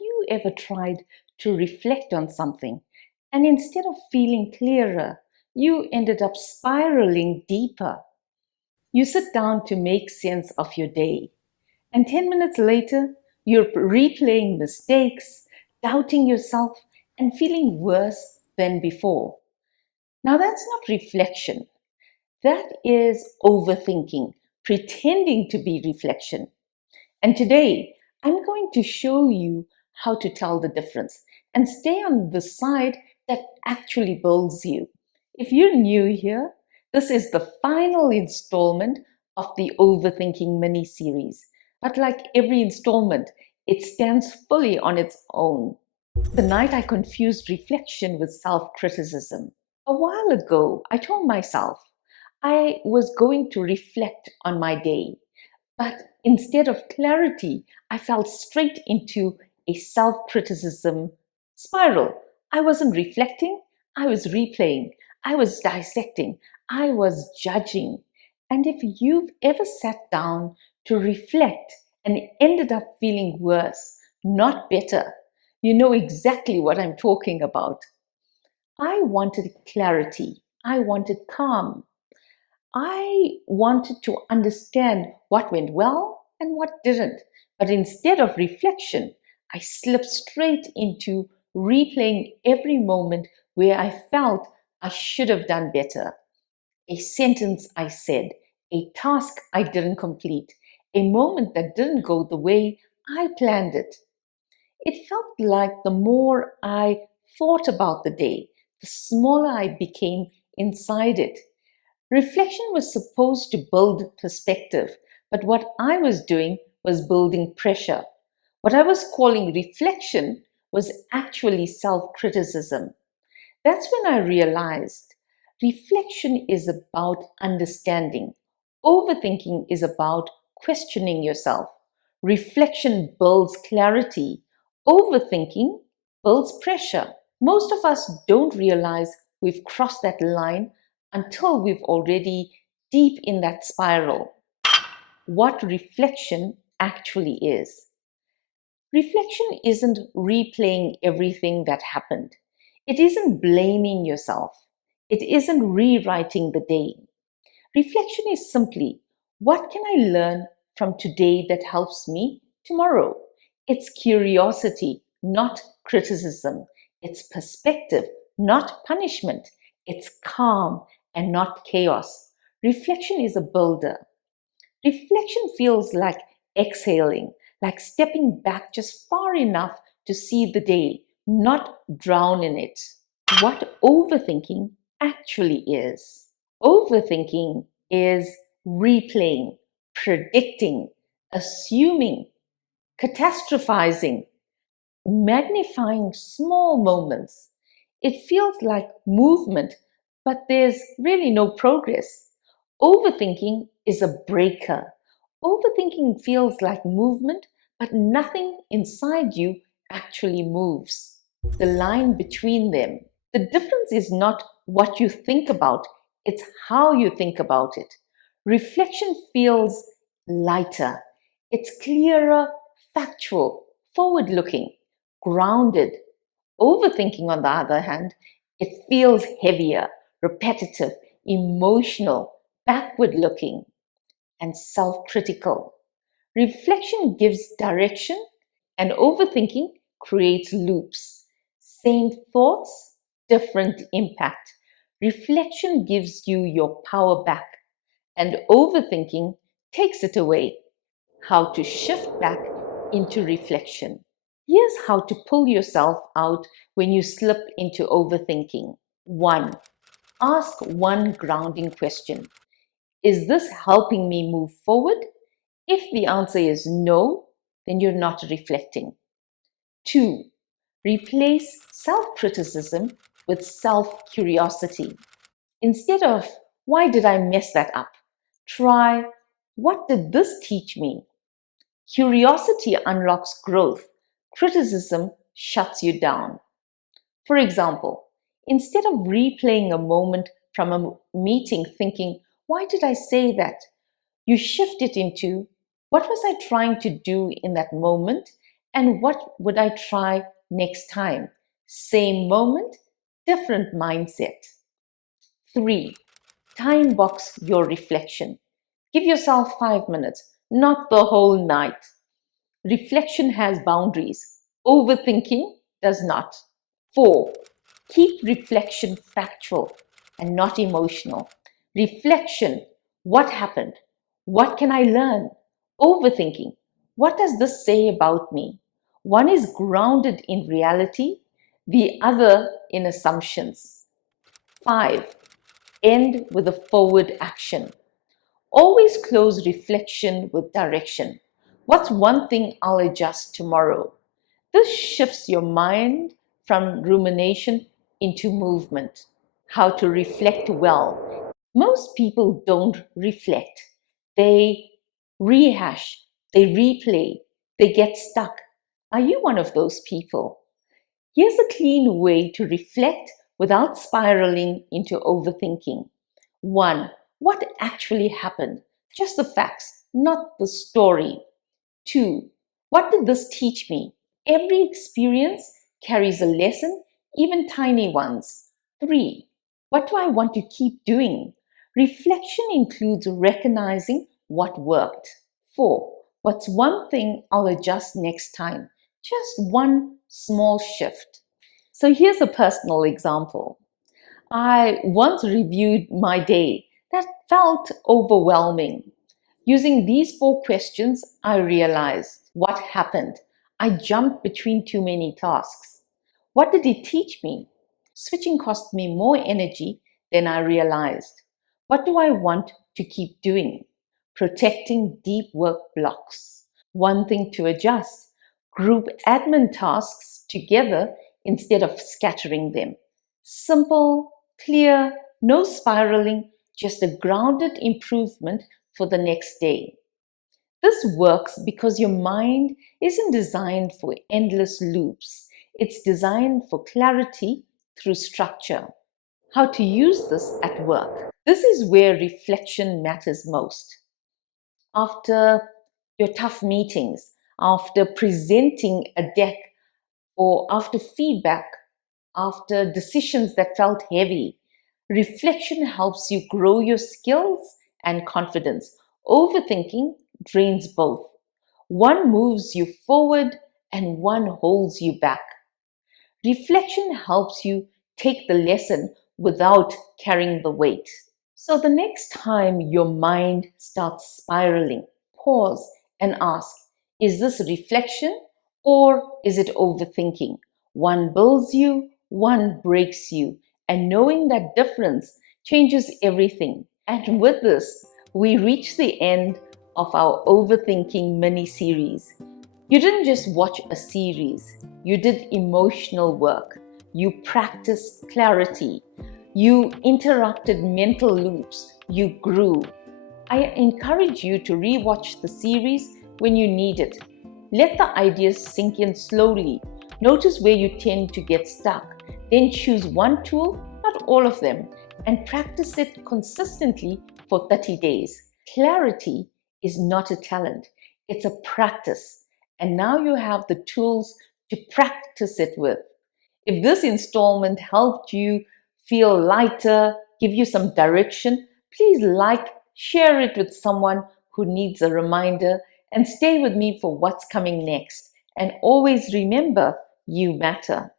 you ever tried to reflect on something and instead of feeling clearer, you ended up spiraling deeper? You sit down to make sense of your day, and 10 minutes later, you're replaying mistakes, doubting yourself, and feeling worse than before. Now, that's not reflection. That is overthinking, pretending to be reflection. And today, I'm going to show you how to tell the difference and stay on the side that actually builds you. If you're new here, this is the final installment of the Overthinking mini series. But like every installment, it stands fully on its own. The night I confused reflection with self criticism. A while ago, I told myself I was going to reflect on my day, but instead of clarity, I fell straight into a self criticism spiral. I wasn't reflecting, I was replaying, I was dissecting, I was judging. And if you've ever sat down to reflect and ended up feeling worse, not better, you know exactly what I'm talking about. I wanted clarity, I wanted calm, I wanted to understand what went well and what didn't. But instead of reflection, I slipped straight into replaying every moment where I felt I should have done better. A sentence I said, a task I didn't complete, a moment that didn't go the way I planned it. It felt like the more I thought about the day, the smaller I became inside it. Reflection was supposed to build perspective, but what I was doing was building pressure. What I was calling reflection was actually self criticism. That's when I realized reflection is about understanding, overthinking is about questioning yourself. Reflection builds clarity, overthinking builds pressure. Most of us don't realize we've crossed that line until we've already deep in that spiral. What reflection actually is. Reflection isn't replaying everything that happened. It isn't blaming yourself. It isn't rewriting the day. Reflection is simply, what can I learn from today that helps me tomorrow? It's curiosity, not criticism. It's perspective, not punishment. It's calm and not chaos. Reflection is a builder. Reflection feels like exhaling, like stepping back just far enough to see the day, not drown in it. What overthinking actually is. Overthinking is replaying, predicting, assuming, catastrophizing, magnifying small moments. It feels like movement, but there's really no progress. Overthinking is a breaker. Overthinking feels like movement, but nothing inside you actually moves. The line between them. The difference is not what you think about, it's how you think about it. Reflection feels lighter, it's clearer, factual, forward looking, grounded. Overthinking, on the other hand, it feels heavier, repetitive, emotional, backward looking, and self critical. Reflection gives direction, and overthinking creates loops. Same thoughts, different impact. Reflection gives you your power back, and overthinking takes it away. How to shift back into reflection. Here's how to pull yourself out when you slip into overthinking. 1. Ask one grounding question. Is this helping me move forward? If the answer is no, then you're not reflecting. 2. Replace self criticism with self curiosity. Instead of, why did I mess that up? Try, what did this teach me? Curiosity unlocks growth. Criticism shuts you down. For example, instead of replaying a moment from a meeting thinking, why did I say that? You shift it into, what was I trying to do in that moment? And what would I try next time? Same moment, different mindset. 3. Time box your reflection. Give yourself 5 minutes, not the whole night. Reflection has boundaries. Overthinking does not. 4. Keep reflection factual and not emotional. Reflection, what happened? What can I learn? Overthinking, what does this say about me? One is grounded in reality, the other in assumptions. 5. End with a forward action. Always close reflection with direction. What's one thing I'll adjust tomorrow? This shifts your mind from rumination into movement. How to reflect well. Most people don't reflect. They rehash, they replay, they get stuck. Are you one of those people? Here's a clean way to reflect without spiraling into overthinking. 1. What actually happened? Just the facts, not the story. 2. What did this teach me? Every experience carries a lesson, even tiny ones. 3. What do I want to keep doing? Reflection includes recognizing what worked. 4. What's one thing I'll adjust next time? Just one small shift. So here's a personal example. I once reviewed my day that felt overwhelming. Using these 4 questions, I realized what happened. I jumped between too many tasks. What did it teach me? Switching cost me more energy than I realized. What do I want to keep doing? Protecting deep work blocks. One thing to adjust. Group admin tasks together instead of scattering them. Simple, clear, no spiraling, just a grounded improvement for the next day. This works because your mind isn't designed for endless loops. It's designed for clarity through structure. How to use this at work. This is where reflection matters most. After your tough meetings, after presenting a deck, or after feedback, after decisions that felt heavy, reflection helps you grow your skills and confidence. Overthinking drains both. One moves you forward and one holds you back. Reflection helps you take the lesson without carrying the weight. So the next time your mind starts spiraling, pause and ask, is this reflection or is it overthinking? One builds you, one breaks you. And knowing that difference changes everything. And with this, we reach the end of our overthinking mini series. You didn't just watch a series, you did emotional work. You practiced clarity. You interrupted mental loops. You grew. I encourage you to rewatch the series when you need it. Let the ideas sink in slowly. Notice where you tend to get stuck. Then choose one tool, not all of them, and practice it consistently for 30 days. Clarity is not a talent, it's a practice. And now you have the tools to practice it with. If this installment helped you feel lighter, give you some direction, please share it with someone who needs a reminder, and stay with me for what's coming next. And always remember, you matter.